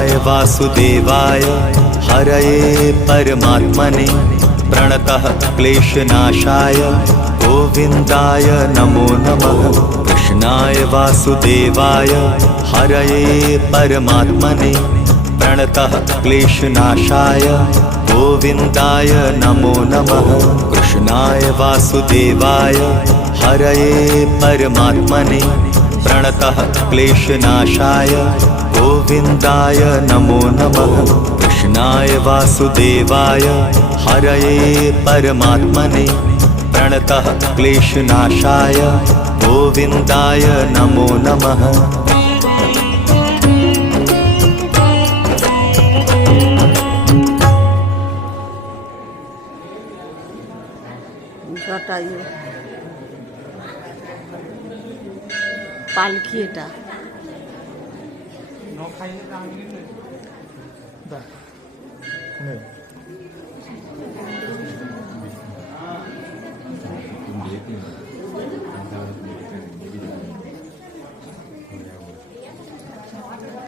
कृष्णाय वासुदेवाय हरये परमात्मने प्रणतः क्लेशनाशाय गोविन्दाय नमो नमः। कृष्णाय वासुदेवाय हरये परमात्मने प्रणतः क्लेशनाशाय गोविन्दाय नमो नमः। कृष्णाय वासुदेवाय हरये परमात्मने प्रणतः क्लेशनाशाय गोविन्दाय नमो नमः। कृष्णाय वासुदेवाय हरये परमात्मने प्रणतः क्लेशनाशाय गोविन्दाय नमो नमः। জটায়ু পালকি এটা No,